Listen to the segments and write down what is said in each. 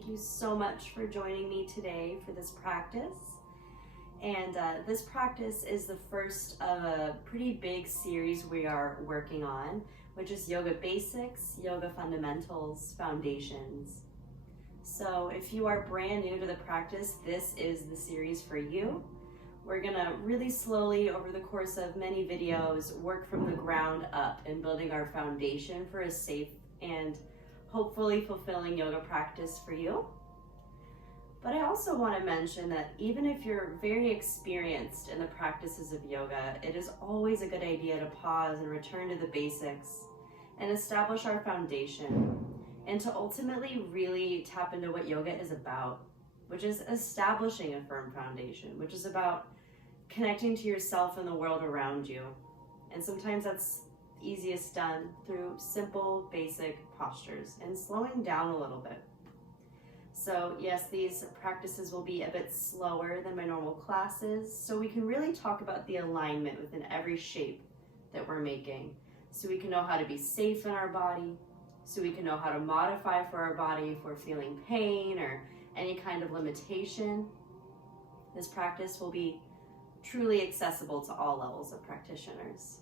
Thank you so much for joining me today for this practice. And this practice is the first of a pretty big series we are working on, which is Yoga Basics, Yoga Fundamentals, Foundations. So if you are brand new to the practice, this is the series for you. We're gonna really slowly, over the course of many videos, work from the ground up in building our foundation for a safe and hopefully fulfilling yoga practice for you. But I also want to mention that even if you're very experienced in the practices of yoga, it is always a good idea to pause and return to the basics and establish our foundation, and to ultimately really tap into what yoga is about, which is establishing a firm foundation, which is about connecting to yourself and the world around you. And sometimes that's easiest done through simple, basic postures and slowing down a little bit. So yes, these practices will be a bit slower than my normal classes, so we can really talk about the alignment within every shape that we're making, so we can know how to be safe in our body, so we can know how to modify for our body if we're feeling pain or any kind of limitation. This practice will be truly accessible to all levels of practitioners.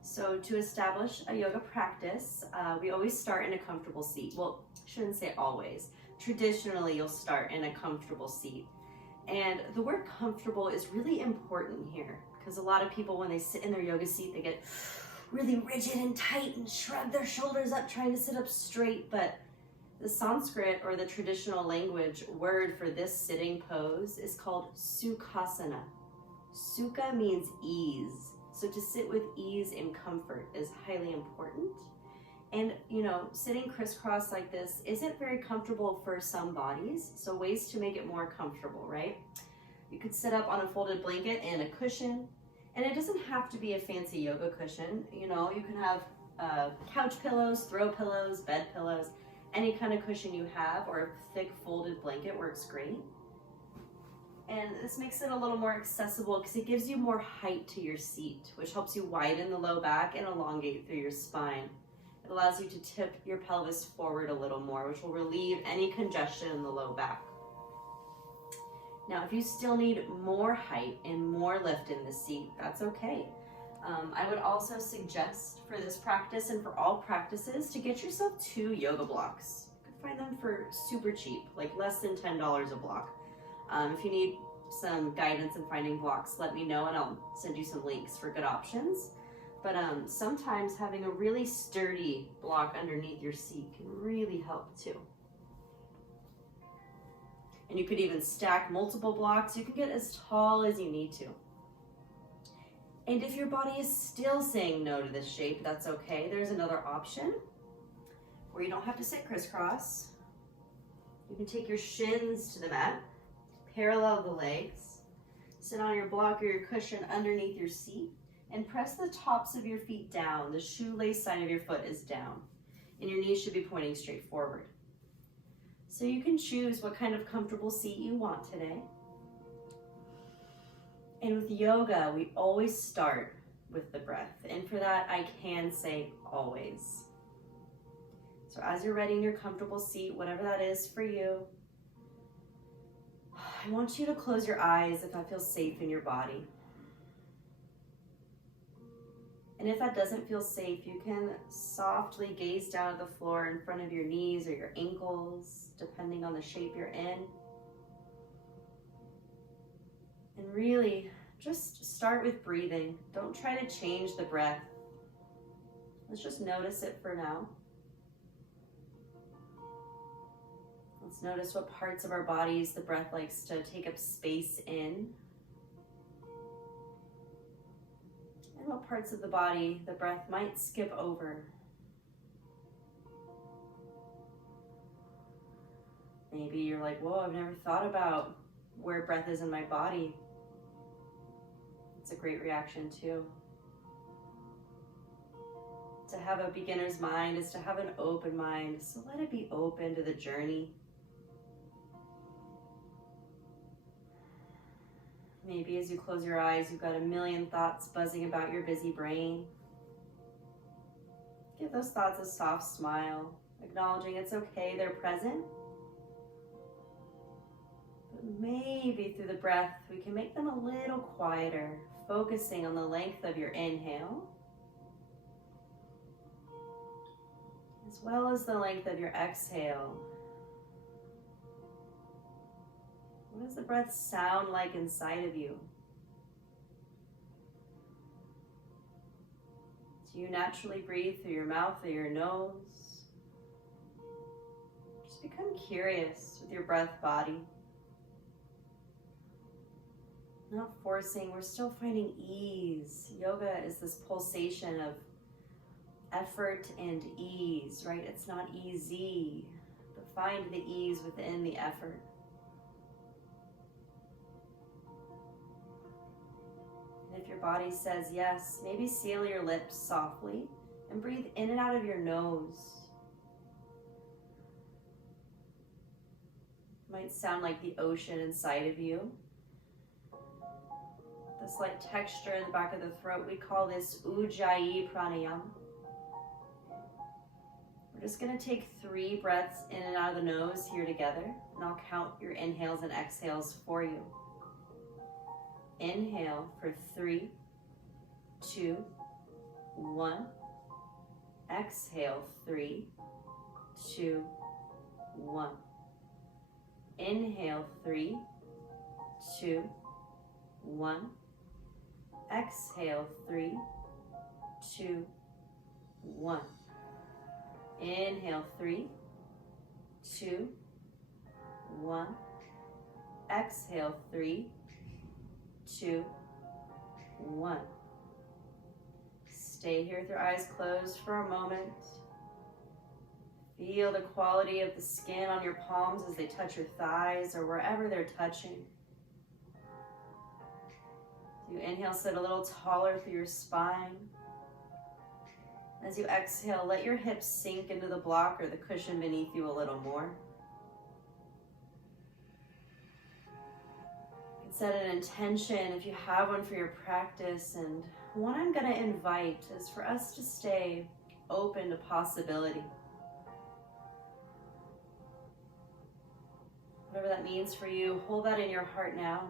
So to establish a yoga practice, we always start in a comfortable seat. Well, I shouldn't say always. Traditionally, you'll start in a comfortable seat. And the word comfortable is really important here, because a lot of people, when they sit in their yoga seat, they get really rigid and tight and shrug their shoulders up trying to sit up straight. But the Sanskrit, or the traditional language word for this sitting pose, is called Sukhasana. Sukha means ease. So to sit with ease and comfort is highly important. And sitting crisscross like this isn't very comfortable for some bodies, so ways to make it more comfortable, right? You could sit up on a folded blanket and a cushion, and it doesn't have to be a fancy yoga cushion. You can have couch pillows, throw pillows, bed pillows, any kind of cushion you have, or a thick folded blanket works great. And this makes it a little more accessible because it gives you more height to your seat, which helps you widen the low back and elongate through your spine. It allows you to tip your pelvis forward a little more, which will relieve any congestion in the low back. Now, if you still need more height and more lift in the seat, that's okay. I would also suggest for this practice and for all practices to get yourself 2 yoga blocks. You can find them for super cheap, like less than $10 a block. If you need some guidance in finding blocks, let me know and I'll send you some links for good options. But sometimes having a really sturdy block underneath your seat can really help too. And you could even stack multiple blocks. You can get as tall as you need to. And if your body is still saying no to this shape, that's okay. There's another option where you don't have to sit crisscross. You can take your shins to the mat, parallel the legs, sit on your block or your cushion underneath your seat, and press the tops of your feet down. The shoelace side of your foot is down, and your knees should be pointing straight forward. So you can choose what kind of comfortable seat you want today. And with yoga, we always start with the breath. And for that, I can say always. So as you're ready in your comfortable seat, whatever that is for you, I want you to close your eyes if that feels safe in your body. And if that doesn't feel safe, you can softly gaze down at the floor in front of your knees or your ankles, depending on the shape you're in. And really, just start with breathing. Don't try to change the breath. Let's just notice it for now. Let's notice what parts of our bodies the breath likes to take up space in. And what parts of the body the breath might skip over. Maybe you're like, whoa, I've never thought about where breath is in my body. It's a great reaction too. To have a beginner's mind is to have an open mind, so let it be open to the journey. Maybe as you close your eyes, you've got a million thoughts buzzing about your busy brain. Give those thoughts a soft smile, acknowledging it's okay, they're present, But maybe through the breath, we can make them a little quieter, focusing on the length of your inhale, as well as the length of your exhale. What does the breath sound like inside of you? Do you naturally breathe through your mouth or your nose? Just become curious with your breath body. Not forcing, we're still finding ease. Yoga is this pulsation of effort and ease, right? It's not easy, but find the ease within the effort. And if your body says yes, maybe seal your lips softly and breathe in and out of your nose. It might sound like the ocean inside of you. The slight texture in the back of the throat, we call this Ujjayi pranayama. We're just going to take 3 breaths in and out of the nose here together, and I'll count your inhales and exhales for you. Inhale for 3, 2, 1. Exhale, 3, 2, 1. Inhale, 3, 2, 1. Exhale, 3, 2, 1. Inhale, 3, 2, 1. Exhale, 3, 2, 1. Stay here with your eyes closed for a moment. Feel the quality of the skin on your palms as they touch your thighs or wherever they're touching. You inhale, sit a little taller through your spine. As you exhale, let your hips sink into the block or the cushion beneath you a little more. You can set an intention if you have one for your practice, and what I'm going to invite is for us to stay open to possibility. Whatever that means for you, hold that in your heart now.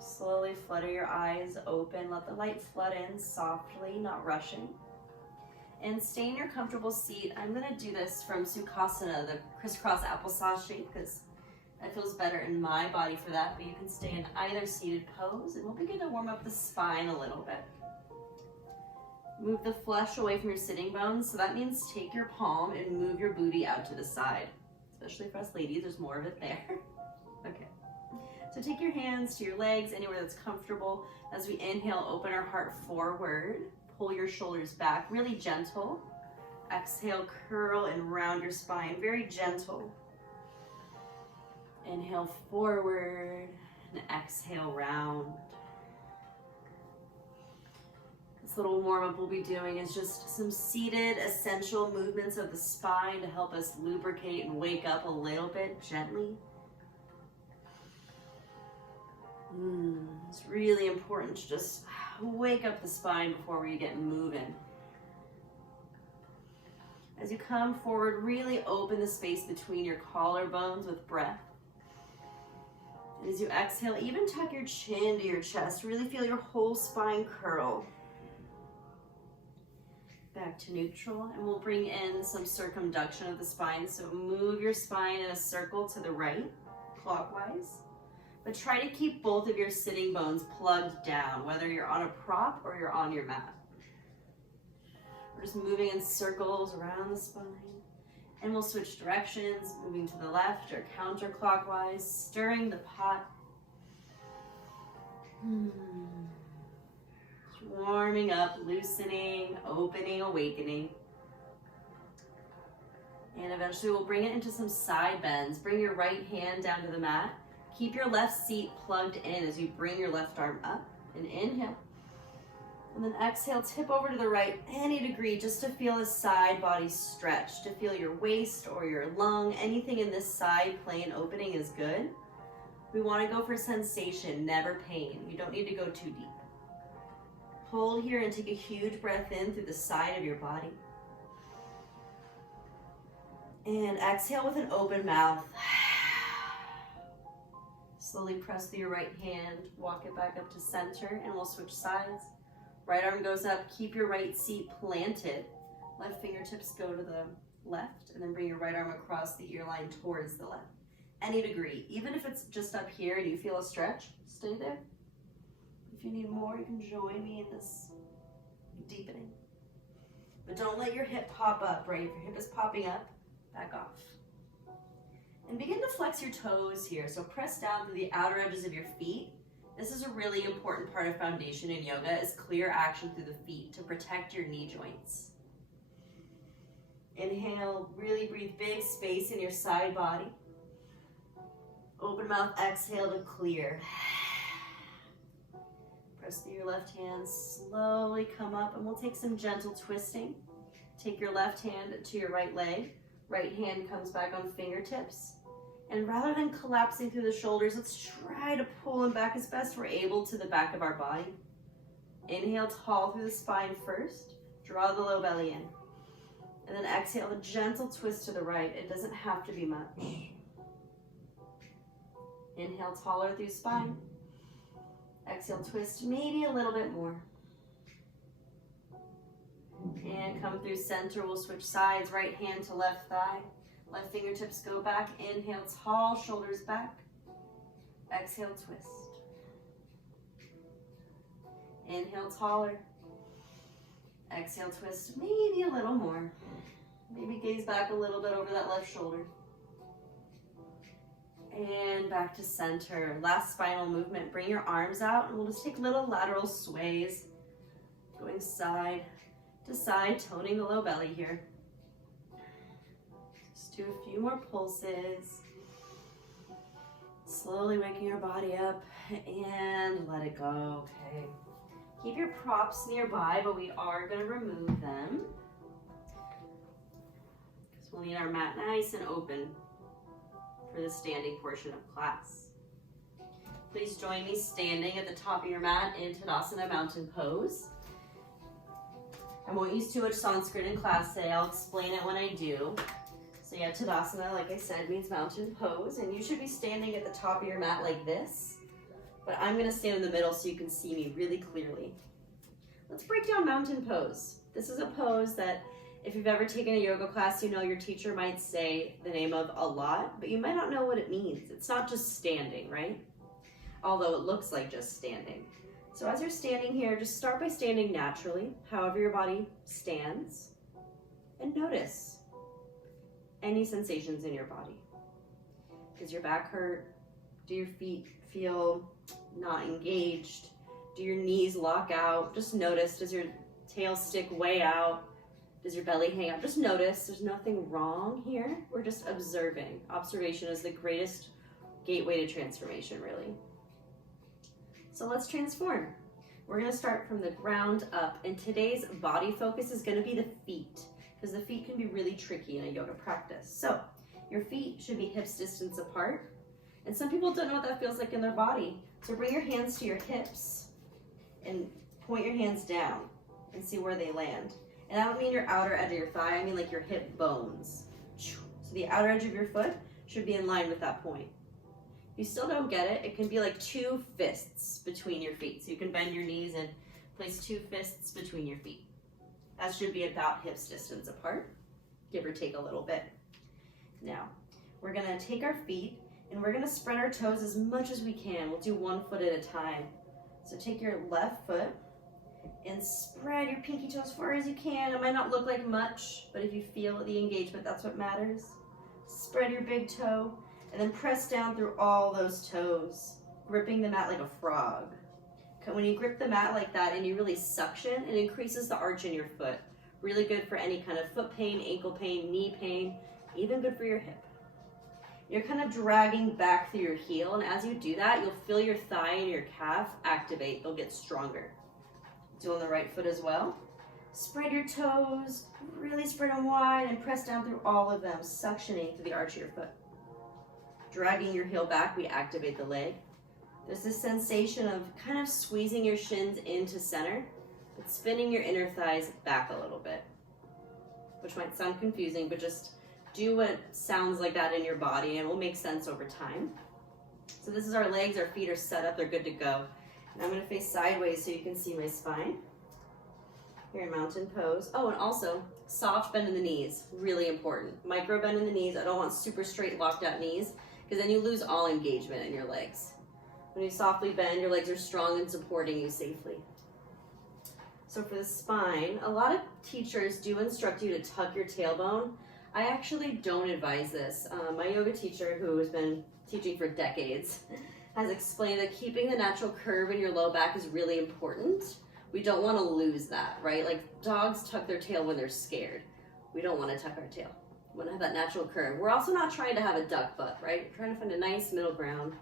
Slowly flutter your eyes open. Let the light flood in softly, not rushing. And stay in your comfortable seat. I'm going to do this from Sukhasana, the crisscross applesauce shape, because that feels better in my body for that. But you can stay in either seated pose, and we'll begin to warm up the spine a little bit. Move the flesh away from your sitting bones. So that means take your palm and move your booty out to the side. Especially for us ladies, there's more of it there. Okay. So take your hands to your legs, anywhere that's comfortable. As we inhale, open our heart forward. Pull your shoulders back, really gentle. Exhale, curl and round your spine, very gentle. Inhale forward and exhale round. This little warm-up we'll be doing is just some seated essential movements of the spine to help us lubricate and wake up a little bit gently. It's really important to just wake up the spine before we get moving. As you come forward, really open the space between your collarbones with breath. And as you exhale, even tuck your chin to your chest. Really feel your whole spine curl. Back to neutral, and we'll bring in some circumduction of the spine. So move your spine in a circle to the right, clockwise. But try to keep both of your sitting bones plugged down, whether you're on a prop or you're on your mat. We're just moving in circles around the spine. And we'll switch directions, moving to the left or counterclockwise, stirring the pot. Just warming up, loosening, opening, awakening. And eventually we'll bring it into some side bends. Bring your right hand down to the mat. Keep your left seat plugged in as you bring your left arm up and inhale. And then exhale, tip over to the right any degree just to feel the side body stretch, to feel your waist or your lung. Anything in this side plane opening is good. We want to go for sensation, never pain. You don't need to go too deep. Hold here and take a huge breath in through the side of your body. And exhale with an open mouth. Slowly press through your right hand, walk it back up to center, and we'll switch sides. Right arm goes up, keep your right seat planted. Left fingertips go to the left, and then bring your right arm across the ear line towards the left. Any degree, even if it's just up here and you feel a stretch, stay there. If you need more, you can join me in this deepening. But don't let your hip pop up, right? If your hip is popping up, back off. And begin to flex your toes here. So press down through the outer edges of your feet. This is a really important part of foundation in yoga, is clear action through the feet to protect your knee joints. Inhale, really breathe big space in your side body. Open mouth, exhale to clear. Press through your left hand, slowly come up, and we'll take some gentle twisting. Take your left hand to your right leg. Right hand comes back on fingertips. And rather than collapsing through the shoulders, let's try to pull them back as best we're able to the back of our body. Inhale tall through the spine first. Draw the low belly in. And then exhale, a gentle twist to the right. It doesn't have to be much. Inhale taller through spine. Exhale, twist maybe a little bit more. And come through center, we'll switch sides, right hand to left thigh. Left fingertips go back, inhale tall, shoulders back. Exhale, twist. Inhale taller. Exhale, twist maybe a little more. Maybe gaze back a little bit over that left shoulder. And back to center. Last spinal movement. Bring your arms out and we'll just take little lateral sways. Going side to side, toning the low belly here. Just do a few more pulses. Slowly waking your body up and let it go. Okay. Keep your props nearby, but we are going to remove them. Because we'll need our mat nice and open for the standing portion of class. Please join me standing at the top of your mat in Tadasana Mountain Pose. I won't use too much Sanskrit in class today. I'll explain it when I do. So yeah, Tadasana, like I said, means mountain pose, and you should be standing at the top of your mat like this. But I'm gonna stand in the middle so you can see me really clearly. Let's break down mountain pose. This is a pose that if you've ever taken a yoga class, you know your teacher might say the name of a lot, but you might not know what it means. It's not just standing, right? Although it looks like just standing. So as you're standing here, just start by standing naturally, however your body stands, and notice any sensations in your body. Does your back hurt? Do your feet feel not engaged? Do your knees lock out? Just notice. Does your tail stick way out? Does your belly hang out? Just notice. There's nothing wrong here. We're just observing. Observation is the greatest gateway to transformation, really. So let's transform. We're going to start from the ground up, and today's body focus is going to be the feet, because the feet can be really tricky in a yoga practice. So your feet should be hips distance apart, and some people don't know what that feels like in their body. So bring your hands to your hips and point your hands down and see where they land. And I don't mean your outer edge of your thigh, I mean like your hip bones. So the outer edge of your foot should be in line with that point. If you still don't get it, it can be like 2 fists between your feet. So you can bend your knees and place 2 fists between your feet. That should be about hips distance apart, give or take a little bit. Now, we're gonna take our feet and we're gonna spread our toes as much as we can. We'll do 1 foot at a time. So take your left foot and spread your pinky toe as far as you can. It might not look like much, but if you feel the engagement, that's what matters. Spread your big toe. And then press down through all those toes, gripping the mat like a frog. When you grip the mat like that and you really suction, it increases the arch in your foot. Really good for any kind of foot pain, ankle pain, knee pain, even good for your hip. You're kind of dragging back through your heel, and as you do that, you'll feel your thigh and your calf activate. They'll get stronger. Do on the right foot as well. Spread your toes, really spread them wide, and press down through all of them, suctioning through the arch of your foot. Dragging your heel back, we activate the leg. There's this sensation of kind of squeezing your shins into center, but spinning your inner thighs back a little bit, which might sound confusing, but just do what sounds like that in your body, and it will make sense over time. So this is our legs, our feet are set up, they're good to go. And I'm gonna face sideways so you can see my spine. Here in mountain pose. Oh, and also soft bend in the knees, really important. Micro bend in the knees. I don't want super straight locked out knees because then you lose all engagement in your legs. When you softly bend, your legs are strong and supporting you safely. So for the spine, a lot of teachers do instruct you to tuck your tailbone. I actually don't advise this. My yoga teacher, who has been teaching for decades, has explained that keeping the natural curve in your low back is really important. We don't want to lose that, right? Like dogs tuck their tail when they're scared. We don't want to tuck our tail. We want to have that natural curve. We're also not trying to have a duck butt, right? We're trying to find a nice middle ground.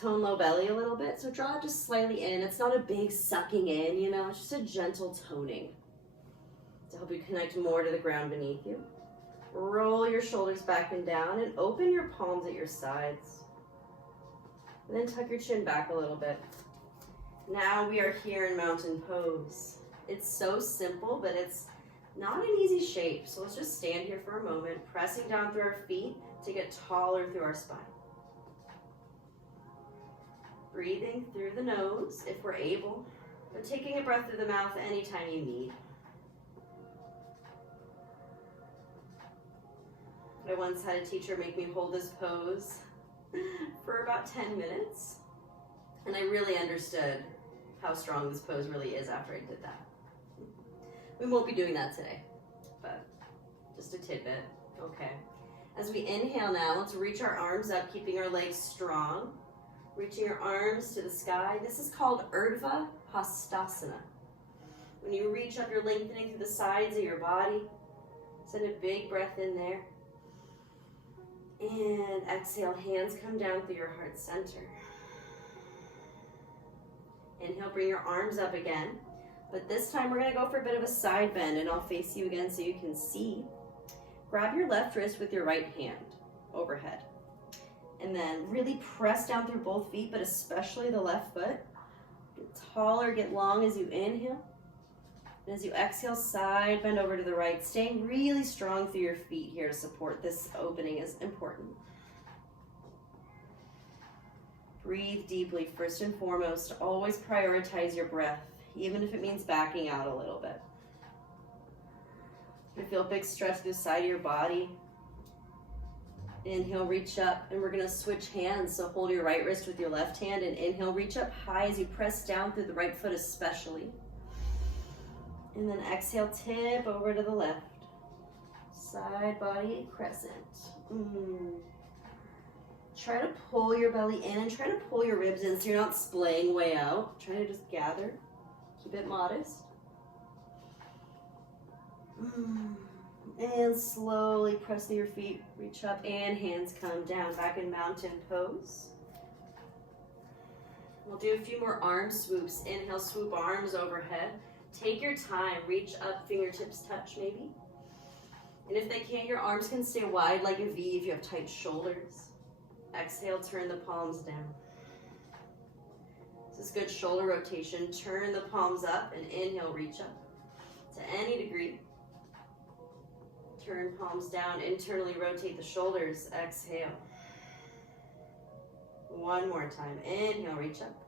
Tone low belly a little bit. So draw it just slightly in. It's not a big sucking in, you know, it's just a gentle toning to help you connect more to the ground beneath you. Roll your shoulders back and down and open your palms at your sides. And then tuck your chin back a little bit. Now we are here in mountain pose. It's so simple, but it's not an easy shape. So let's just stand here for a moment, pressing down through our feet to get taller through our spine. Breathing through the nose if we're able, but taking a breath through the mouth anytime you need. I once had a teacher make me hold this pose for about 10 minutes, and I really understood how strong this pose really is after I did that. We won't be doing that today, but just a tidbit. Okay. As we inhale now, let's reach our arms up, keeping our legs strong. Reaching your arms to the sky. This is called Urdhva Hastasana. When you reach up, you're lengthening through the sides of your body. Send a big breath in there. And exhale, hands come down through your heart center. Inhale, bring your arms up again. But this time we're gonna go for a bit of a side bend, and I'll face you again so you can see. Grab your left wrist with your right hand overhead. And then really press down through both feet, but especially the left foot. Get taller, get long as you inhale. And as you exhale, side bend over to the right. Staying really strong through your feet here to support this opening is important. Breathe deeply, first and foremost. Always prioritize your breath, even if it means backing out a little bit. You feel a big stretch through the side of your body. Inhale, reach up, and we're gonna switch hands. So hold your right wrist with your left hand and inhale, reach up high as you press down through the right foot especially. And then exhale, tip over to the left. Side body crescent. Try to pull your belly in and try to pull your ribs in so you're not splaying way out. Try to just gather, keep it modest. And slowly press through your feet, reach up, and hands come down. Back in mountain pose. We'll do a few more arm swoops. Inhale, swoop arms overhead. Take your time, reach up, fingertips touch maybe. And if they can, your arms can stay wide like a V if you have tight shoulders. Exhale, turn the palms down. This is good shoulder rotation. Turn the palms up and inhale, reach up to any degree. Turn palms down, internally rotate the shoulders. Exhale. One more time. Inhale, reach up.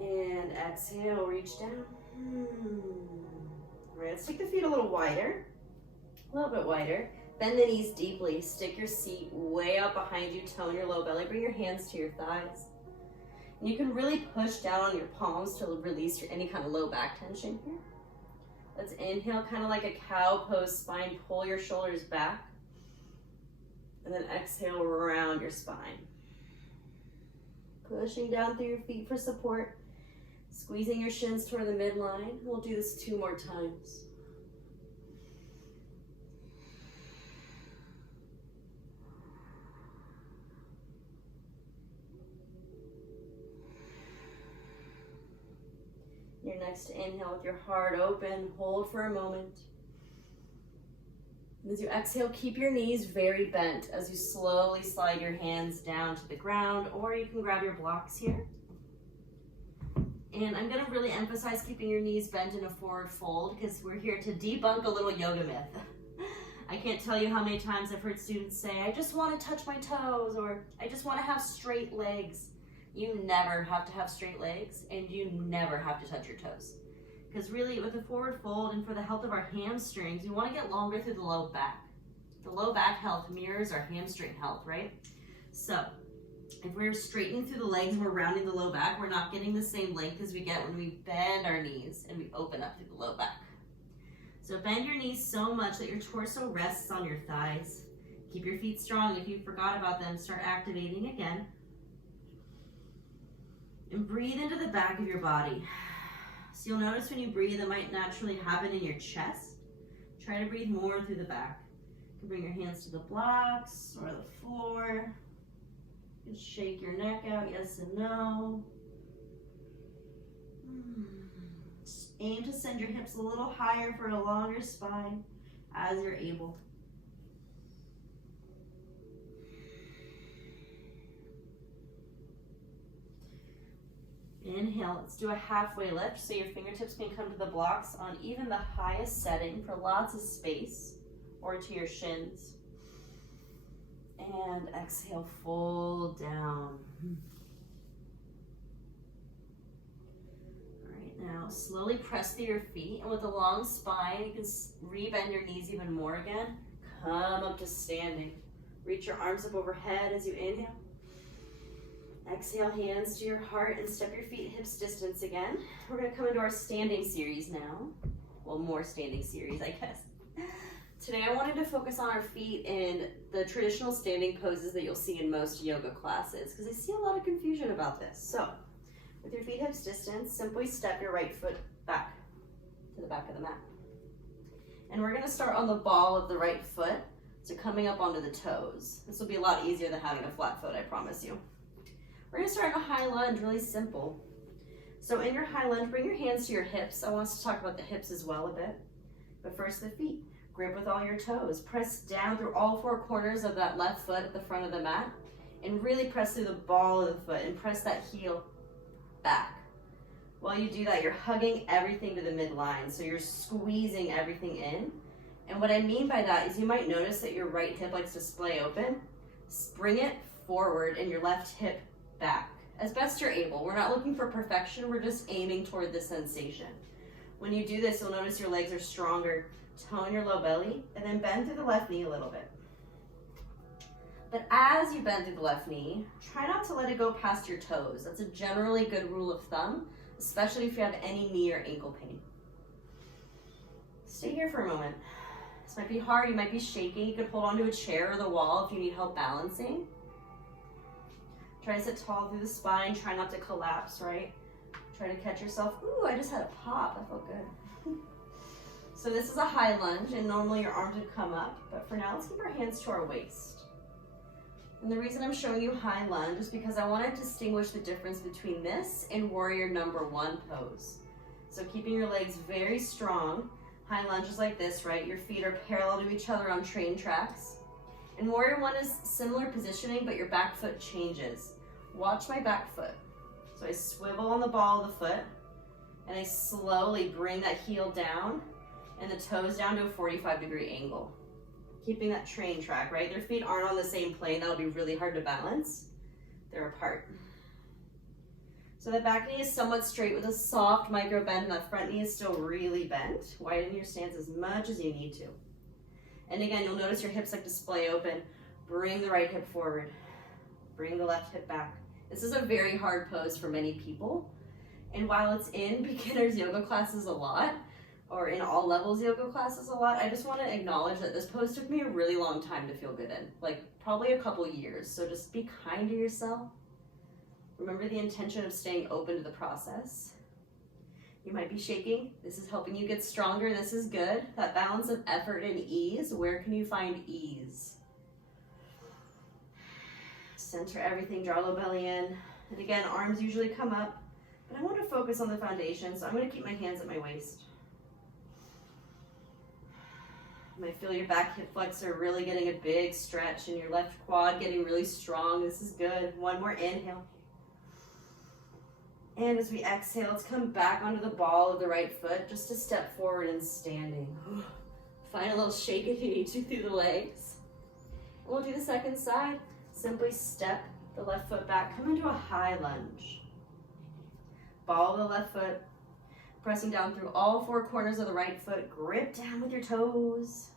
And exhale, reach down. All right, let's take the feet a little wider. A little bit wider. Bend the knees deeply. Stick your seat way out behind you. Tone your low belly. Bring your hands to your thighs. And you can really push down on your palms to release any kind of low back tension here. Let's inhale, kind of like a cow pose spine. Pull your shoulders back. And then exhale, round your spine. Pushing down through your feet for support. Squeezing your shins toward the midline. We'll do this 2 more times. Your next inhale with your heart open, hold for a moment. As you exhale, keep your knees very bent as you slowly slide your hands down to the ground, or you can grab your blocks here. And I'm gonna really emphasize keeping your knees bent in a forward fold because we're here to debunk a little yoga myth. I can't tell you how many times I've heard students say, I just want to touch my toes, or I just want to have straight legs. You never have to have straight legs, and you never have to touch your toes. Because really, with a forward fold and for the health of our hamstrings, we want to get longer through the low back. The low back health mirrors our hamstring health, right? So, if we're straightening through the legs and we're rounding the low back, we're not getting the same length as we get when we bend our knees and we open up through the low back. So bend your knees so much that your torso rests on your thighs. Keep your feet strong. If you forgot about them, start activating again. And breathe into the back of your body. So you'll notice when you breathe, it might naturally happen in your chest. Try to breathe more through the back. You can bring your hands to the blocks or the floor. You can shake your neck out, yes and no. Aim to send your hips a little higher for a longer spine as you're able. Inhale, let's do a halfway lift so your fingertips can come to the blocks on even the highest setting for lots of space, or to your shins. And exhale, fold down. Now, slowly press through your feet, and with a long spine, you can re-bend your knees even more again. Come up to standing. Reach your arms up overhead as you inhale. Exhale, hands to your heart, and step your feet hips distance again. We're gonna come into our standing series now. Well, more standing series, I guess. Today, I wanted to focus on our feet in the traditional standing poses that you'll see in most yoga classes, because I see a lot of confusion about this. So, with your feet hips distance, simply step your right foot back to the back of the mat. And we're gonna start on the ball of the right foot, so coming up onto the toes. This will be a lot easier than having a flat foot, I promise you. We're gonna start in a high lunge, really simple. So in your high lunge, bring your hands to your hips. I want us to talk about the hips as well a bit. But first the feet. Grip with all your toes. Press down through all four corners of that left foot at the front of the mat. And really press through the ball of the foot and press that heel back. While you do that, you're hugging everything to the midline, so you're squeezing everything in. And what I mean by that is you might notice that your right hip likes to splay open. Bring it forward and your left hip back as best you're able. We're not looking for perfection, we're just aiming toward the sensation. When you do this, you'll notice your legs are stronger. Tone your low belly, and then bend through the left knee a little bit. But as you bend through the left knee, try not to let it go past your toes. That's a generally good rule of thumb, especially if you have any knee or ankle pain. Stay here for a moment. This might be hard, you might be shaking. You can hold onto a chair or the wall if you need help balancing. Try to sit tall through the spine, try not to collapse, right? Try to catch yourself. Ooh, I just had a pop, that felt good. So this is a high lunge, and normally your arms would come up, but for now, let's keep our hands to our waist. And the reason I'm showing you high lunge is because I want to distinguish the difference between this and warrior number one pose. So keeping your legs very strong. High lunge is like this, right? Your feet are parallel to each other on train tracks. And warrior one is similar positioning, but your back foot changes. Watch my back foot. So I swivel on the ball of the foot, and I slowly bring that heel down and the toes down to a 45-degree angle. Keeping that train track, right? Their feet aren't on the same plane. That'll be really hard to balance. They're apart. So the back knee is somewhat straight with a soft micro bend, and that front knee is still really bent. Widen your stance as much as you need to. And again, you'll notice your hips like to splay open. Bring the right hip forward. Bring the left hip back. This is a very hard pose for many people. And while it's in beginners yoga classes a lot, or in all levels yoga classes a lot, I just want to acknowledge that this pose took me a really long time to feel good in, like probably a couple years. So just be kind to yourself. Remember the intention of staying open to the process. You might be shaking. This is helping you get stronger. This is good. That balance of effort and ease. Where can you find ease? Center everything, draw low belly in. And again, arms usually come up, but I want to focus on the foundation, so I'm going to keep my hands at my waist. You might feel your back hip flexor really getting a big stretch and your left quad getting really strong. This is good. One more inhale. And as we exhale, let's come back onto the ball of the right foot, just a step forward and standing. Find a little shake if you need to through the legs. And we'll do the second side. Simply step the left foot back, come into a high lunge. Ball of the left foot, pressing down through all four corners of the right foot. Grip down with your toes.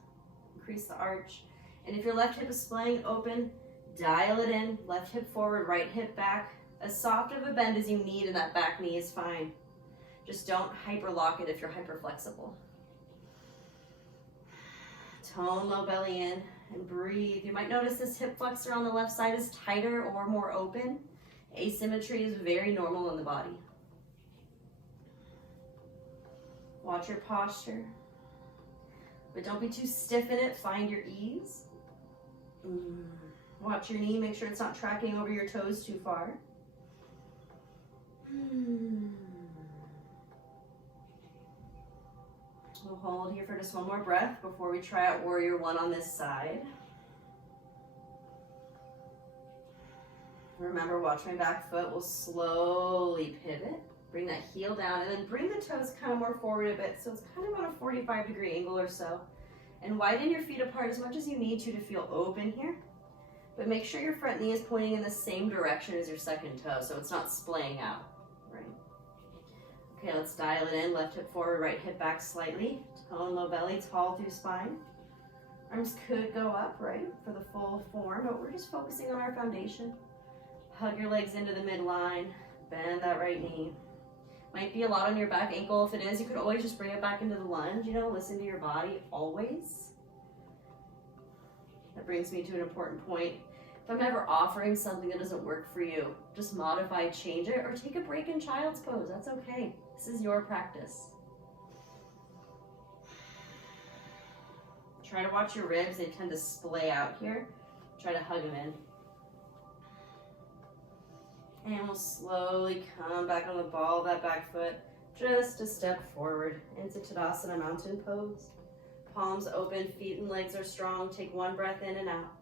Increase the arch. And if your left hip is splaying open, dial it in. Left hip forward, right hip back. As soft of a bend as you need in that back knee is fine. Just don't hyperlock it if you're hyperflexible. Tone low belly in and breathe. You might notice this hip flexor on the left side is tighter or more open. Asymmetry is very normal in the body. Watch your posture, but don't be too stiff in it. Find your ease. Watch your knee, make sure it's not tracking over your toes too far. We'll hold here for just one more breath before we try out warrior one on this side. Remember, watch my back foot. We'll slowly pivot. Bring that heel down and then bring the toes kind of more forward a bit. So it's kind of on a 45-degree angle or so. And widen your feet apart as much as you need to feel open here. But make sure your front knee is pointing in the same direction as your second toe, so it's not splaying out, right? Okay, let's dial it in. Left hip forward, right hip back slightly. Tone low belly, tall through spine. Arms could go up, right, for the full form, but we're just focusing on our foundation. Hug your legs into the midline. Bend that right knee. Might be a lot on your back ankle. If it is, you could always just bring it back into the lunge, listen to your body always. That brings me to an important point. If I'm ever offering something that doesn't work for you, just modify, change it, or take a break in child's pose. That's okay. This is your practice. Try to watch your ribs. They tend to splay out here. Try to hug them in. And we'll slowly come back on the ball of that back foot, just a step forward into Tadasana mountain pose. Palms open, feet and legs are strong. Take one breath in and out.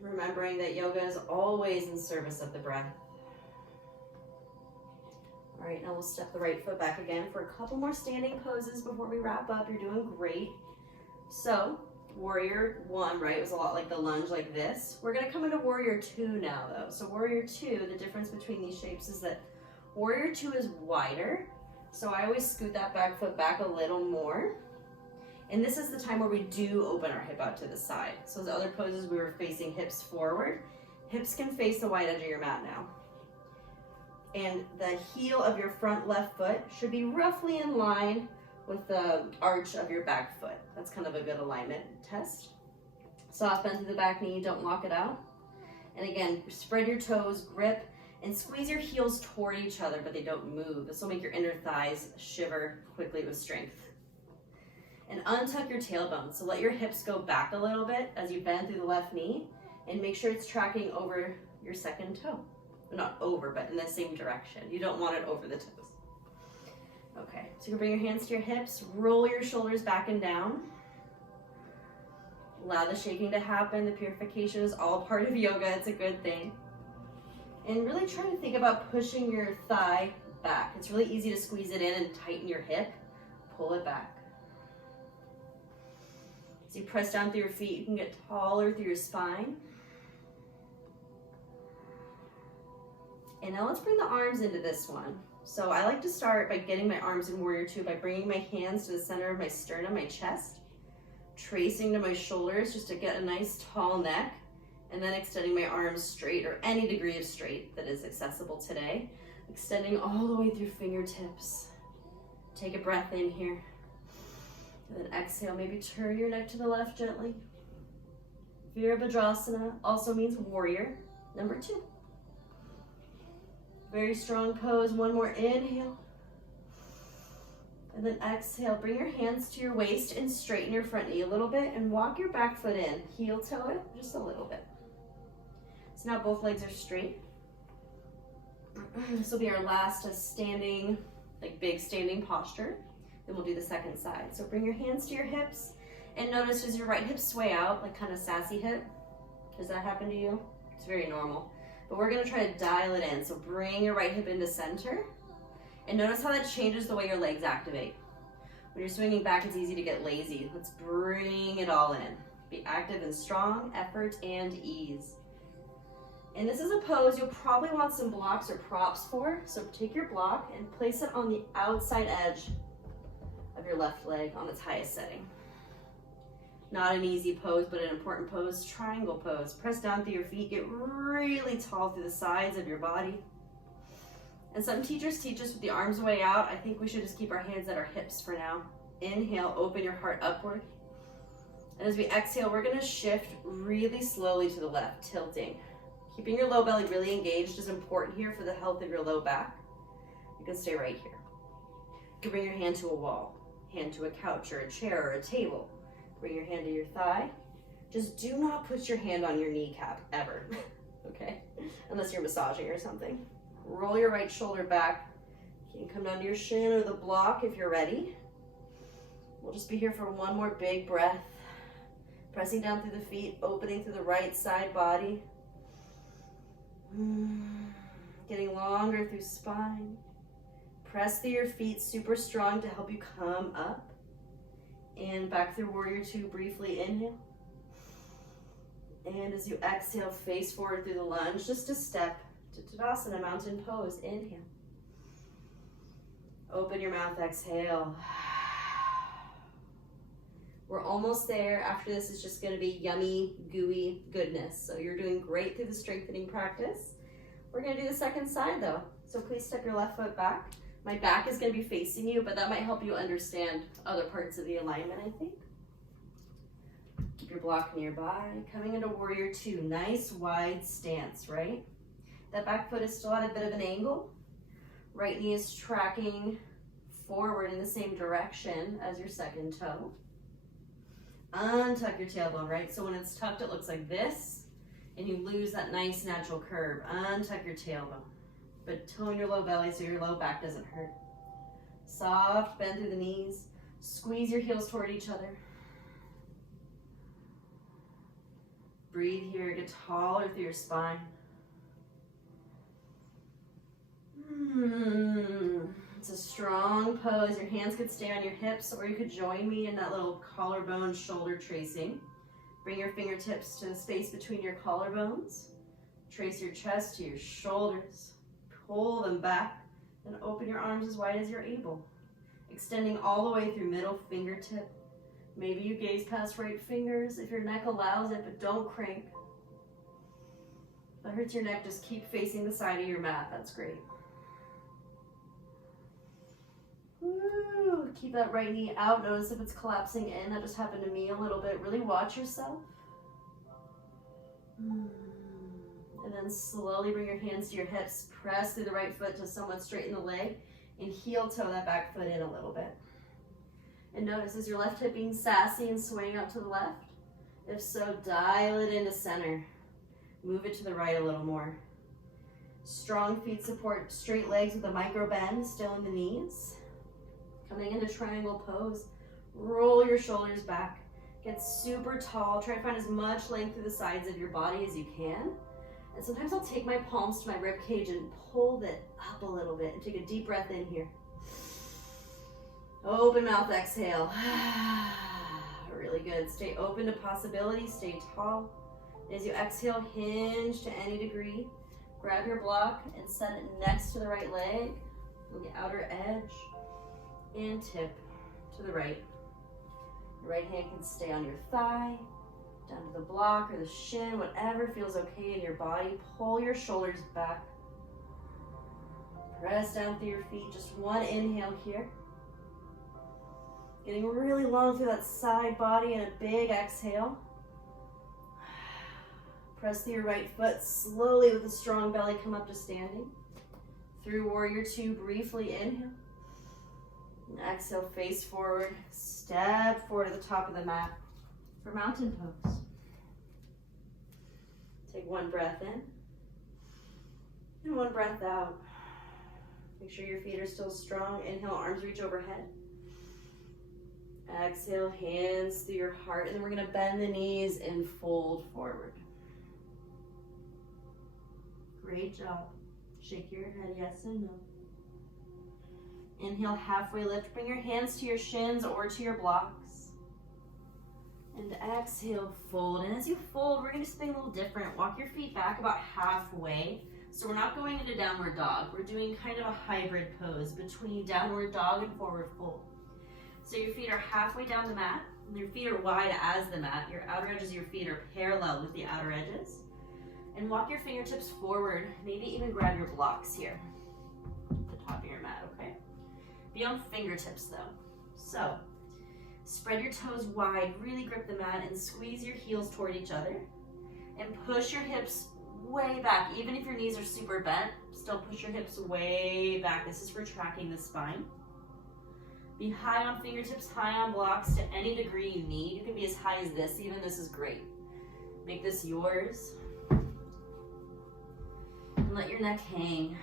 Remembering that yoga is always in service of the breath. All right, now we'll step the right foot back again for a couple more standing poses before we wrap up. You're doing great. So, warrior one, right, was a lot like the lunge like this. We're gonna come into warrior two now though. So warrior two, the difference between these shapes is that warrior two is wider. So I always scoot that back foot back a little more. And this is the time where we do open our hip out to the side. So as other poses, we were facing hips forward. Hips can face the wide edge of your mat now. And the heel of your front left foot should be roughly in line with the arch of your back foot. That's kind of a good alignment test. Soft bend through the back knee, don't lock it out. And again, spread your toes, grip, and squeeze your heels toward each other, but they don't move. This will make your inner thighs shiver quickly with strength. And untuck your tailbone. So let your hips go back a little bit as you bend through the left knee, and make sure it's tracking over your second toe. Not over, but in the same direction. You don't want it over the toes. Okay, so you can bring your hands to your hips, roll your shoulders back and down. Allow the shaking to happen. The purification is all part of yoga. It's a good thing. And really try to think about pushing your thigh back. It's really easy to squeeze it in and tighten your hip. Pull it back. As you press down through your feet, you can get taller through your spine. And now let's bring the arms into this one. So I like to start by getting my arms in warrior two by bringing my hands to the center of my sternum, my chest, tracing to my shoulders just to get a nice tall neck, and then extending my arms straight, or any degree of straight that is accessible today. Extending all the way through fingertips. Take a breath in here. And then exhale, maybe turn your neck to the left gently. Virabhadrasana also means warrior number two. Very strong pose. One more inhale. And then exhale. Bring your hands to your waist and straighten your front knee a little bit and walk your back foot in. Heel toe it just a little bit. So now both legs are straight. This will be our last standing, like big standing posture. Then we'll do the second side. So bring your hands to your hips and notice, does your right hip sway out, like kind of sassy hip? Does that happen to you? It's very normal. but we're gonna try to dial it in. So bring your right hip into center, and notice how that changes the way your legs activate. When you're swinging back, it's easy to get lazy. Let's bring it all in. Be active and strong, effort and ease. And this is a pose you'll probably want some blocks or props for. So take your block and place it on the outside edge of your left leg on its highest setting. Not an easy pose, but an important pose, triangle pose. Press down through your feet, get really tall through the sides of your body. And some teachers teach us with the arms way out. I think we should just keep our hands at our hips for now. Inhale, open your heart upward. And as we exhale, we're gonna shift really slowly to the left, tilting. Keeping your low belly really engaged is important here for the health of your low back. You can stay right here. You can bring your hand to a wall, hand to a couch or a chair or a table. Bring your hand to your thigh. Just do not put your hand on your kneecap, ever, okay? Unless you're massaging or something. Roll your right shoulder back. You can come down to your shin or the block if you're ready. We'll just be here for one more big breath. Pressing down through the feet, opening through the right side body. Getting longer through spine. Press through your feet super strong to help you come up. And back through warrior two, briefly inhale. And as you exhale, face forward through the lunge, just a step to Tadasana, mountain pose. Inhale. Open your mouth, exhale. We're almost there. After this, it's just gonna be yummy, gooey goodness. So you're doing great through the strengthening practice. We're gonna do the second side though. So please step your left foot back. My back is gonna be facing you, but that might help you understand other parts of the alignment, I think. Keep your block nearby. Coming into warrior two, nice wide stance, right? That back foot is still at a bit of an angle. Right knee is tracking forward in the same direction as your second toe. Untuck your tailbone, right? So when it's tucked, it looks like this, and you lose that nice natural curve. Untuck your tailbone, but tone your low belly so your low back doesn't hurt. Soft bend through the knees. Squeeze your heels toward each other. Breathe here, get taller through your spine. It's a strong pose. Your hands could stay on your hips, or you could join me in that little collarbone shoulder tracing. Bring your fingertips to the space between your collarbones. Trace your chest to your shoulders. Pull them back and open your arms as wide as you're able. Extending all the way through middle fingertip. Maybe you gaze past right fingers if your neck allows it, but don't crank. If that hurts your neck, just keep facing the side of your mat. That's great. Woo. Keep that right knee out. Notice if it's collapsing in. That just happened to me a little bit. Really watch yourself. And then slowly bring your hands to your hips. Press through the right foot to somewhat straighten the leg. And heel toe that back foot in a little bit. And notice, is your left hip being sassy and swaying out to the left? If so, dial it into center. Move it to the right a little more. Strong feet support straight legs with a micro bend, still in the knees. Coming into triangle pose, roll your shoulders back. Get super tall. Try to find as much length through the sides of your body as you can. And sometimes I'll take my palms to my rib cage and pull it up a little bit. And take a deep breath in here. Open mouth, exhale. Really good. Stay open to possibility. Stay tall. As you exhale, hinge to any degree. Grab your block and set it next to the right leg on the outer edge. And tip to the right. Your right hand can stay on your thigh, down to the block or the shin, whatever feels okay in your body. Pull your shoulders back. Press down through your feet. Just one inhale here. Getting really long through that side body and a big exhale. Press through your right foot slowly with a strong belly. Come up to standing. Through warrior two, briefly inhale. And exhale, face forward. Step forward to the top of the mat for mountain pose. Take one breath in and one breath out. Make sure your feet are still strong. Inhale, arms reach overhead. Exhale, hands through your heart, and then we're gonna bend the knees and fold forward. Great job. Shake your head yes and no. Inhale, halfway lift. Bring your hands to your shins or to your blocks. And exhale, fold. And as you fold, we're going to do something a little different. Walk your feet back about halfway. So we're not going into downward dog. We're doing kind of a hybrid pose between downward dog and forward fold. So your feet are halfway down the mat. And your feet are wide as the mat. Your outer edges of your feet are parallel with the outer edges. And walk your fingertips forward. Maybe even grab your blocks here at the top of your mat, okay? Be on fingertips though. So spread your toes wide, really grip the mat and squeeze your heels toward each other. And push your hips way back. Even if your knees are super bent, still push your hips way back. This is for tracking the spine. Be high on fingertips, high on blocks to any degree you need. You can be as high as this, even this is great. Make this yours. And let your neck hang.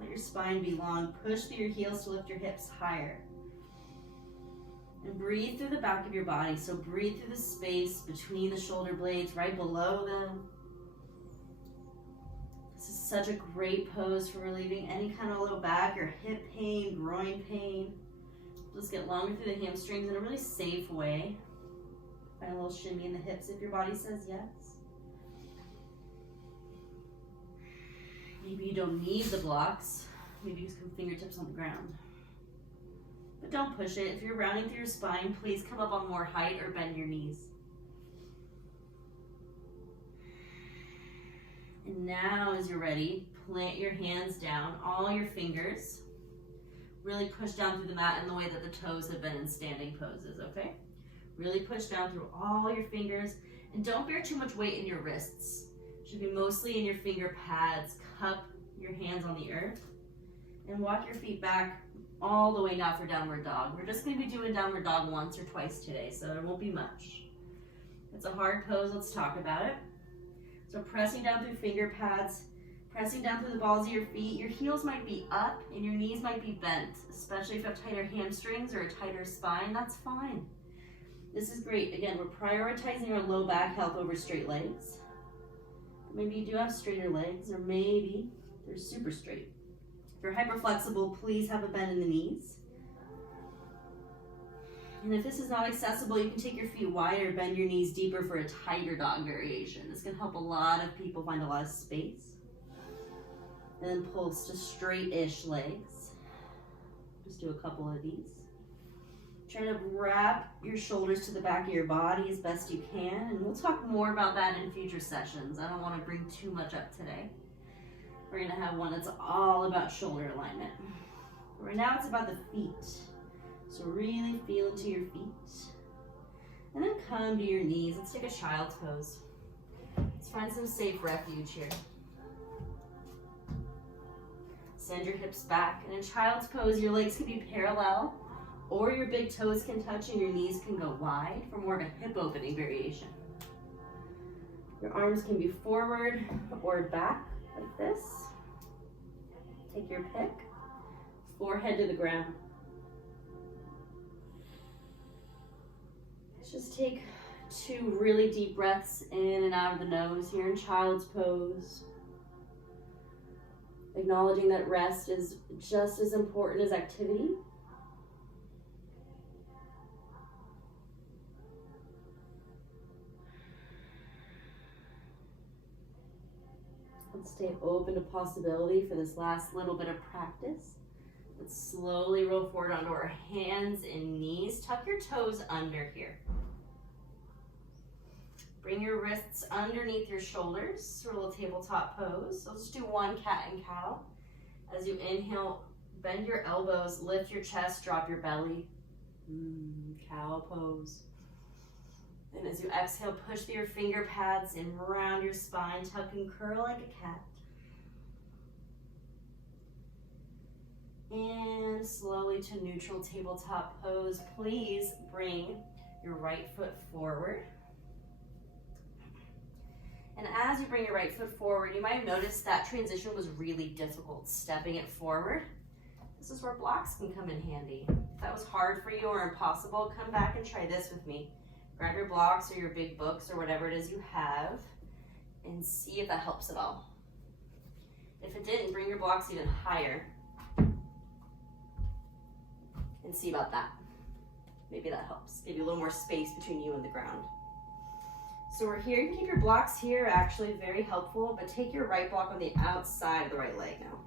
Let your spine be long. Push through your heels to lift your hips higher. And breathe through the back of your body. So breathe through the space between the shoulder blades, right below them. This is such a great pose for relieving any kind of low back or hip pain, groin pain. Just get longer through the hamstrings in a really safe way. Find a little shimmy in the hips if your body says yes. Maybe you don't need the blocks. Maybe just come fingertips on the ground. But don't push it. If you're rounding through your spine, please come up on more height or bend your knees. And now as you're ready, plant your hands down, all your fingers. Really push down through the mat in the way that the toes have been in standing poses, okay? Really push down through all your fingers. And don't bear too much weight in your wrists. Should be mostly in your finger pads. Cup your hands on the earth. And walk your feet back all the way now for downward dog. We're just going to be doing downward dog once or twice today, so it won't be much. It's a hard pose. Let's talk about it. So pressing down through finger pads, pressing down through the balls of your feet. Your heels might be up and your knees might be bent, especially if you have tighter hamstrings or a tighter spine. That's fine. This is great. Again, we're prioritizing our low back health over straight legs. Maybe you do have straighter legs, or maybe they're super straight. If you're hyperflexible, please have a bend in the knees. And if this is not accessible, you can take your feet wider, bend your knees deeper for a tighter dog variation. This can help a lot of people find a lot of space. And then pulse to straight-ish legs. Just do a couple of these. Try to wrap your shoulders to the back of your body as best you can. And we'll talk more about that in future sessions. I don't want to bring too much up today. We're going to have one that's all about shoulder alignment. Right now it's about the feet. So really feel into your feet. And then come to your knees. Let's take a child's pose. Let's find some safe refuge here. Send your hips back. And in child's pose, your legs can be parallel, or your big toes can touch and your knees can go wide for more of a hip opening variation. Your arms can be forward or back like this. Take your pick. Forehead to the ground. Let's just take 2 really deep breaths in and out of the nose here in child's pose. Acknowledging that rest is just as important as activity. Let's stay open to possibility for this last little bit of practice. Let's slowly roll forward onto our hands and knees. Tuck your toes under here. Bring your wrists underneath your shoulders for a little tabletop pose. So let's do one cat and cow. As you inhale, bend your elbows, lift your chest, drop your belly. Cow pose. And as you exhale, push through your finger pads and round your spine, tuck and curl like a cat. And slowly to neutral tabletop pose. Please bring your right foot forward. And as you bring your right foot forward, you might have noticed that transition was really difficult, stepping it forward. This is where blocks can come in handy. If that was hard for you or impossible, come back and try this with me. Grab your blocks or your big books or whatever it is you have and see if that helps at all. If it didn't, bring your blocks even higher. And see about that. Maybe that helps. Give you a little more space between you and the ground. So we're here. You can keep your blocks here, actually very helpful, but take your right block on the outside of the right leg now.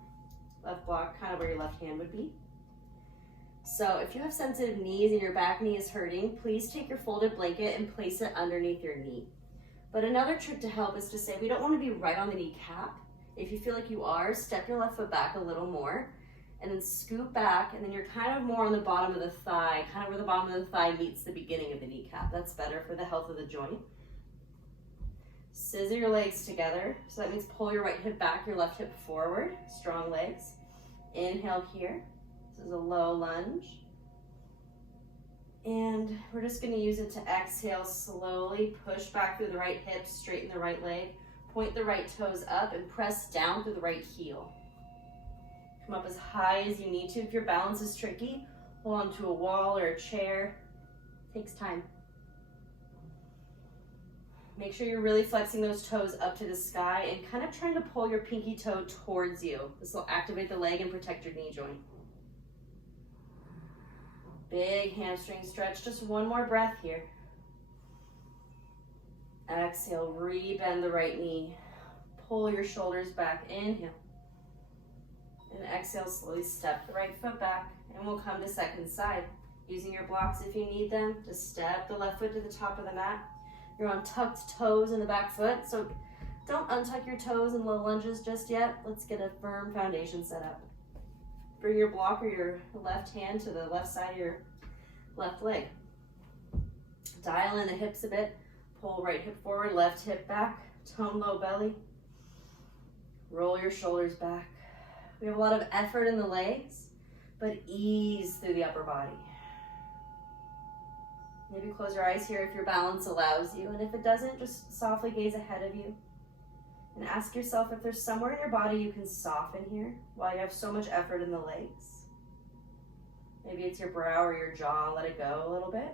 Left block, kind of where your left hand would be. So if you have sensitive knees and your back knee is hurting, please take your folded blanket and place it underneath your knee. But another trick to help is to say we don't want to be right on the kneecap. If you feel like you are, step your left foot back a little more and then scoot back, and then you're kind of more on the bottom of the thigh, kind of where the bottom of the thigh meets the beginning of the kneecap. That's better for the health of the joint. Scissor your legs together. So that means pull your right hip back, your left hip forward. Strong legs. Inhale here. This is a low lunge. And we're just going to use it to exhale slowly. Push back through the right hip, straighten the right leg. Point the right toes up and press down through the right heel. Come up as high as you need to. If your balance is tricky, hold on to a wall or a chair. Takes time. Make sure you're really flexing those toes up to the sky and kind of trying to pull your pinky toe towards you. This will activate the leg and protect your knee joint. Big hamstring stretch. Just one more breath here. Exhale, re-bend the right knee. Pull your shoulders back. Inhale. And exhale, slowly step the right foot back. And we'll come to second side. Using your blocks if you need them. Just step the left foot to the top of the mat. You're on tucked toes in the back foot, so don't untuck your toes in low lunges just yet. Let's get a firm foundation set up. Bring your block or your left hand to the left side of your left leg. Dial in the hips a bit. Pull right hip forward, left hip back. Tone low belly. Roll your shoulders back. We have a lot of effort in the legs, but ease through the upper body. Maybe close your eyes here if your balance allows you, and if it doesn't, just softly gaze ahead of you. And ask yourself if there's somewhere in your body you can soften here while you have so much effort in the legs. Maybe it's your brow or your jaw, let it go a little bit.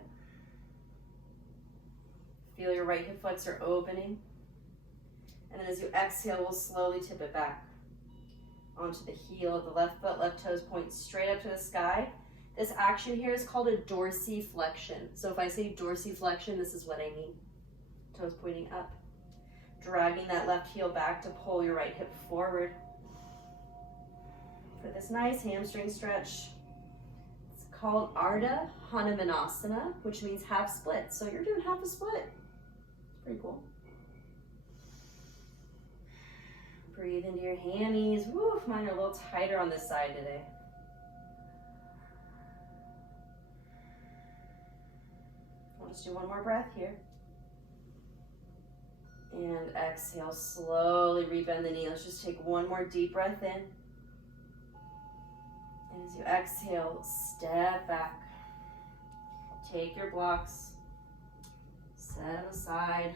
Feel your right hip flexor opening. And then as you exhale, we'll slowly tip it back onto the heel of the left foot, left toes point straight up to the sky. This action here is called a dorsiflexion. So if I say dorsiflexion, this is what I mean. Toes pointing up. Dragging that left heel back to pull your right hip forward. For this nice hamstring stretch. It's called Ardha Hanumanasana, which means half split. So you're doing half a split. It's pretty cool. Breathe into your hammies. Woo, mine are a little tighter on this side today. I'll just do one more breath here. And exhale, slowly rebend the knee. Let's just take one more deep breath in. And as you exhale, step back. Take your blocks. Set them aside.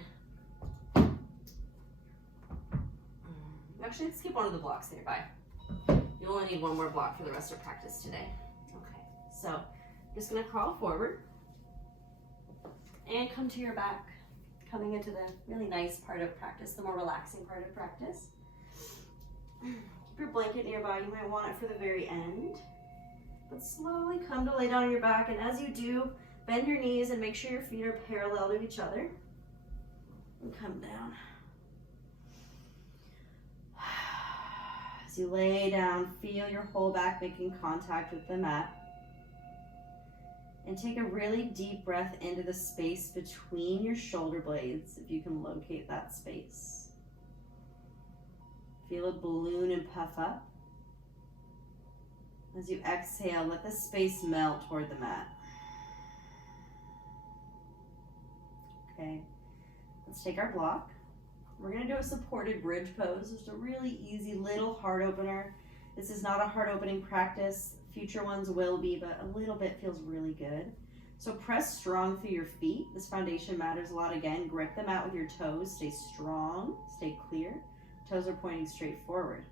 Actually, let's keep one of the blocks nearby. You only need one more block for the rest of practice today. Okay, so I'm just gonna crawl forward and come to your back, coming into the really nice part of practice, the more relaxing part of practice. Keep your blanket nearby. You might want it for the very end. But slowly come to lay down on your back, and as you do, bend your knees and make sure your feet are parallel to each other. And come down. As you lay down, feel your whole back making contact with the mat. And take a really deep breath into the space between your shoulder blades, if you can locate that space. Feel a balloon and puff up. As you exhale, let the space melt toward the mat. Okay, let's take our block. We're gonna do a supported bridge pose. Just a really easy little heart opener. This is not a heart opening practice. Future ones will be, but a little bit feels really good. So press strong through your feet. This foundation matters a lot. Again, grip the mat with your toes. Stay strong, stay clear. Toes are pointing straight forward.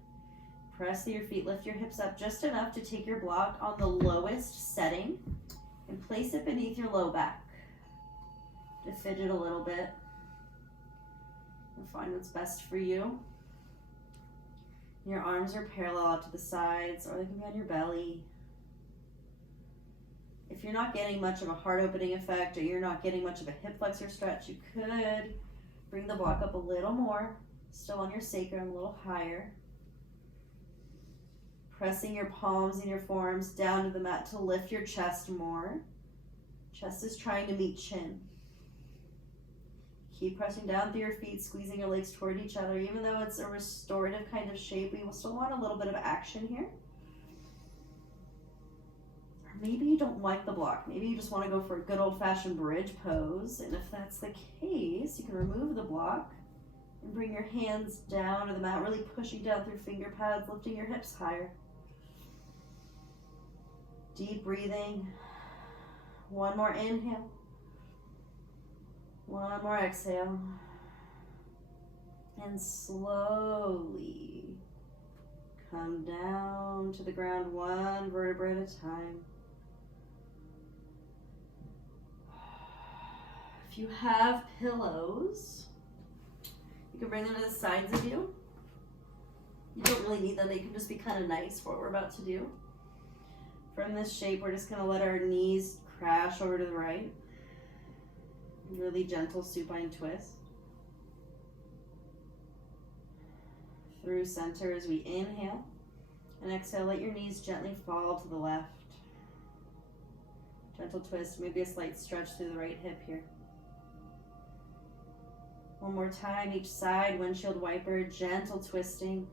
Press through your feet, lift your hips up just enough to take your block on the lowest setting and place it beneath your low back. To fidget a little bit and find what's best for you. Your arms are parallel out to the sides, or they can be on your belly. If you're not getting much of a heart opening effect, or you're not getting much of a hip flexor stretch, you could bring the block up a little more, still on your sacrum, a little higher. Pressing your palms and your forearms down to the mat to lift your chest more. Chest is trying to meet chin. Keep pressing down through your feet, squeezing your legs toward each other. Even though it's a restorative kind of shape, we will still want a little bit of action here. Or maybe you don't like the block. Maybe you just want to go for a good old-fashioned bridge pose. And if that's the case, you can remove the block and bring your hands down to the mat, really pushing down through finger pads, lifting your hips higher. Deep breathing. One more inhale. One more exhale. And slowly come down to the ground, one vertebra at a time. If you have pillows, you can bring them to the sides of you. You don't really need them. They can just be kind of nice for what we're about to do. From this shape, we're just going to let our knees crash over to the right. Really gentle supine twist. Through center as we inhale. And exhale, let your knees gently fall to the left. Gentle twist, maybe a slight stretch through the right hip here. One more time, each side, windshield wiper, gentle twisting.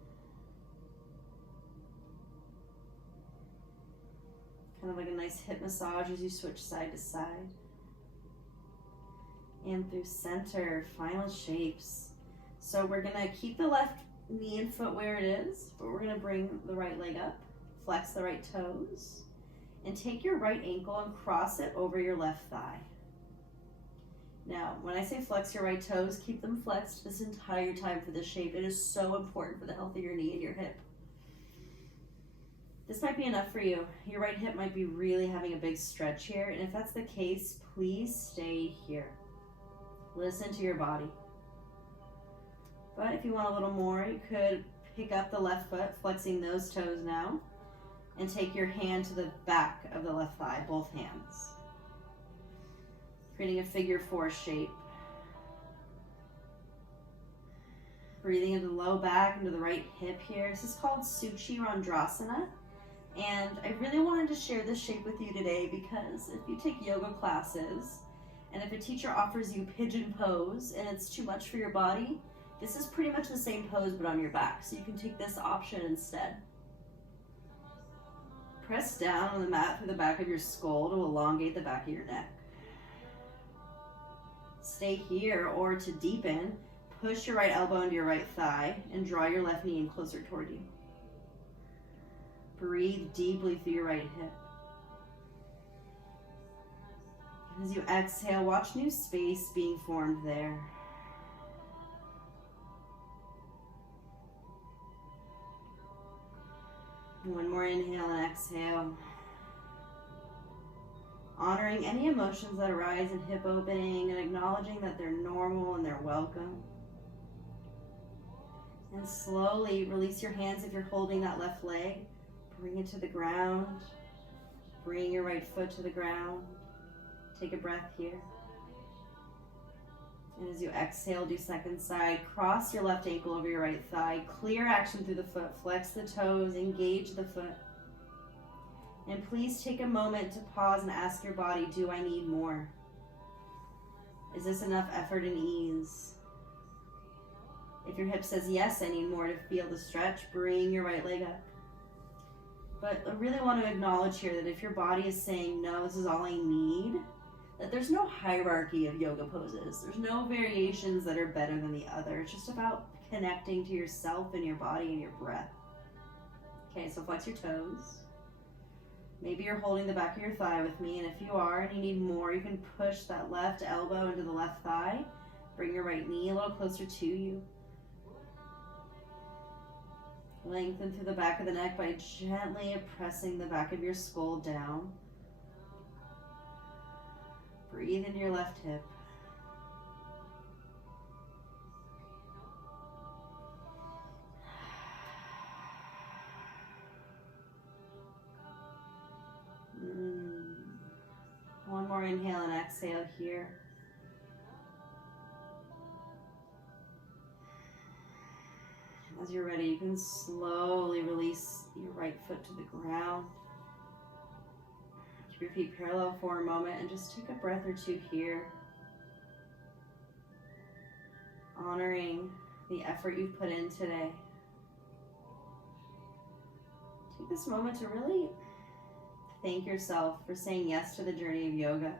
Kind of like a nice hip massage as you switch side to side. And through center, final shapes. So we're gonna keep the left knee and foot where it is, but we're gonna bring the right leg up, flex the right toes, and take your right ankle and cross it over your left thigh. Now, when I say flex your right toes, keep them flexed this entire time for this shape. It is so important for the health of your knee and your hip. This might be enough for you. Your right hip might be really having a big stretch here, and if that's the case, please stay here. Listen to your body. But if you want a little more, you could pick up the left foot, flexing those toes now, and take your hand to the back of the left thigh, both hands. Creating a figure four shape. Breathing into the low back, into the right hip here. This is called Suchi Randrasana. And I really wanted to share this shape with you today because if you take yoga classes, and if a teacher offers you pigeon pose and it's too much for your body, this is pretty much the same pose but on your back. So you can take this option instead. Press down on the mat through the back of your skull to elongate the back of your neck. Stay here, or to deepen, push your right elbow into your right thigh and draw your left knee in closer toward you. Breathe deeply through your right hip. As you exhale, watch new space being formed there. One more inhale and exhale. Honoring any emotions that arise in hip opening and acknowledging that they're normal and they're welcome. And slowly release your hands if you're holding that left leg. Bring it to the ground. Bring your right foot to the ground. Take a breath here. And as you exhale, do second side. Cross your left ankle over your right thigh. Clear action through the foot. Flex the toes. Engage the foot. And please take a moment to pause and ask your body, do I need more? Is this enough effort and ease? If your hip says yes, I need more to feel the stretch, bring your right leg up. But I really want to acknowledge here that if your body is saying, no, this is all I need, that there's no hierarchy of yoga poses. There's no variations that are better than the other. It's just about connecting to yourself and your body and your breath. Okay, so flex your toes. Maybe you're holding the back of your thigh with me, and if you are and you need more, you can push that left elbow into the left thigh. Bring your right knee a little closer to you. Lengthen through the back of the neck by gently pressing the back of your skull down. Breathe into your left hip. One more inhale and exhale here. As you're ready, you can slowly release your right foot to the ground. Keep your feet parallel for a moment and just take a breath or two here. Honoring the effort you've put in today. Take this moment to really thank yourself for saying yes to the journey of yoga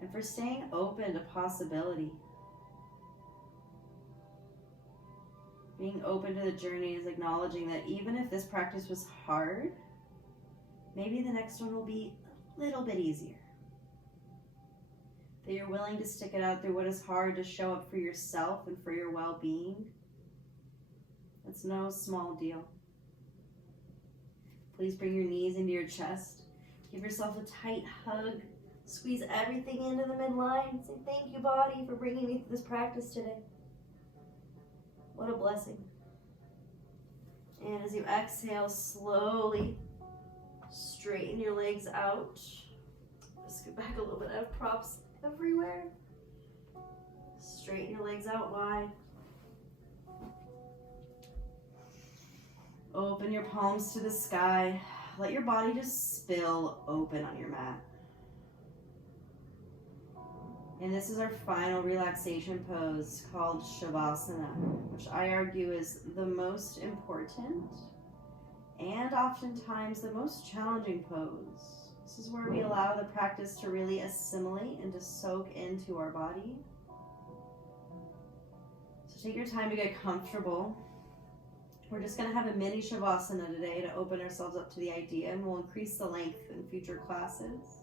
and for staying open to possibility. Being open to the journey is acknowledging that even if this practice was hard, maybe the next one will be a little bit easier. That you're willing to stick it out through what is hard to show up for yourself and for your well-being. That's no small deal. Please bring your knees into your chest. Give yourself a tight hug. Squeeze everything into the midline. Say thank you, body, for bringing me through this practice today. What a blessing. And as you exhale, slowly straighten your legs out. Just scoot back a little bit. I have props everywhere. Straighten your legs out wide. Open your palms to the sky. Let your body just spill open on your mat. And this is our final relaxation pose called Savasana, which I argue is the most important and oftentimes the most challenging pose. This is where we allow the practice to really assimilate and to soak into our body. So take your time to get comfortable. We're just going to have a mini Savasana today to open ourselves up to the idea, and we'll increase the length in future classes.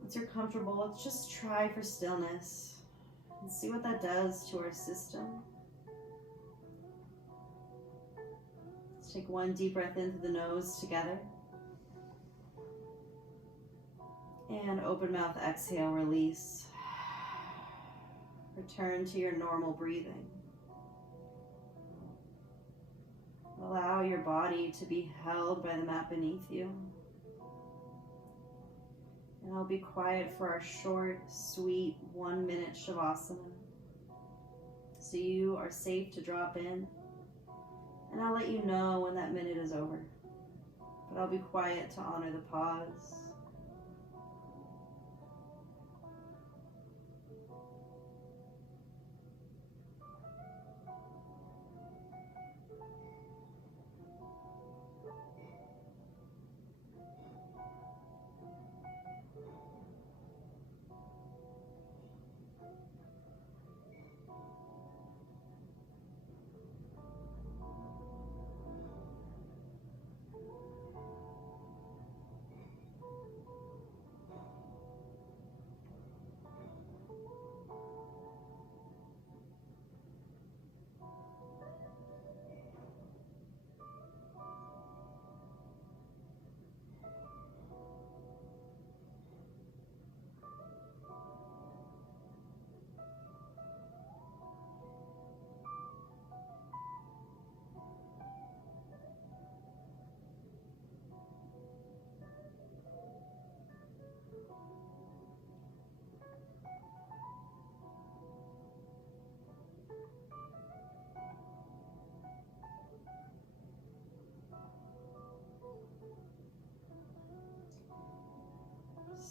Once you're comfortable, let's just try for stillness and see what that does to our system. Let's take one deep breath into the nose together. And open mouth, exhale, release. Return to your normal breathing. Allow your body to be held by the mat beneath you. And I'll be quiet for our short, sweet 1-minute Savasana. So you are safe to drop in. And I'll let you know when that minute is over. But I'll be quiet to honor the pause.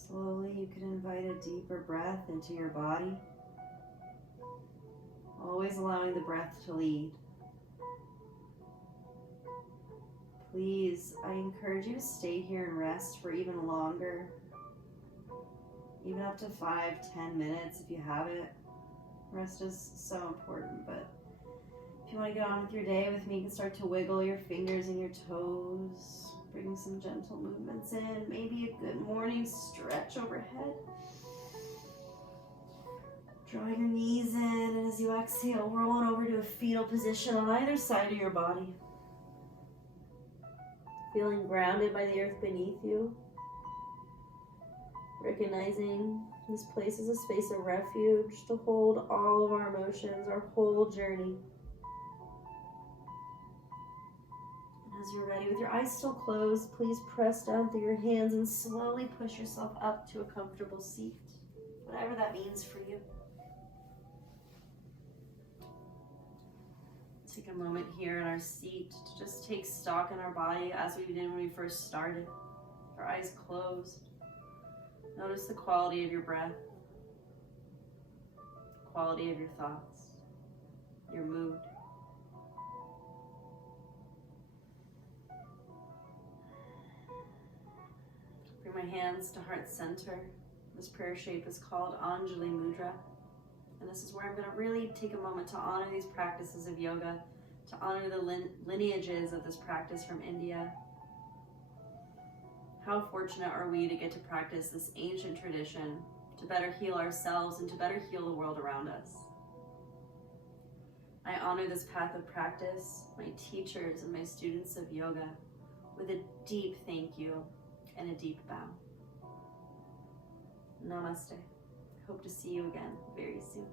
Slowly, you can invite a deeper breath into your body, always allowing the breath to lead. Please, I encourage you to stay here and rest for even longer, even up to 5-10 minutes if you have it. Rest is so important, but if you want to get on with your day with me, you can start to wiggle your fingers and your toes. Bring some gentle movements in, maybe a good morning stretch overhead. Drawing your knees in, and as you exhale, rolling over to a fetal position on either side of your body. Feeling grounded by the earth beneath you. Recognizing this place is a space of refuge to hold all of our emotions, our whole journey. As you're ready, with your eyes still closed, please press down through your hands and slowly push yourself up to a comfortable seat, whatever that means for you. Take a moment here in our seat to just take stock in our body as we did when we first started. Our eyes closed. Notice the quality of your breath, quality of your thoughts, your mood. Bring my hands to heart center. This prayer shape is called Anjali Mudra. And this is where I'm going to really take a moment to honor these practices of yoga, to honor the lineages of this practice from India. How fortunate are we to get to practice this ancient tradition to better heal ourselves and to better heal the world around us. I honor this path of practice, my teachers and my students of yoga, with a deep thank you and a deep bow. Namaste. Hope to see you again very soon.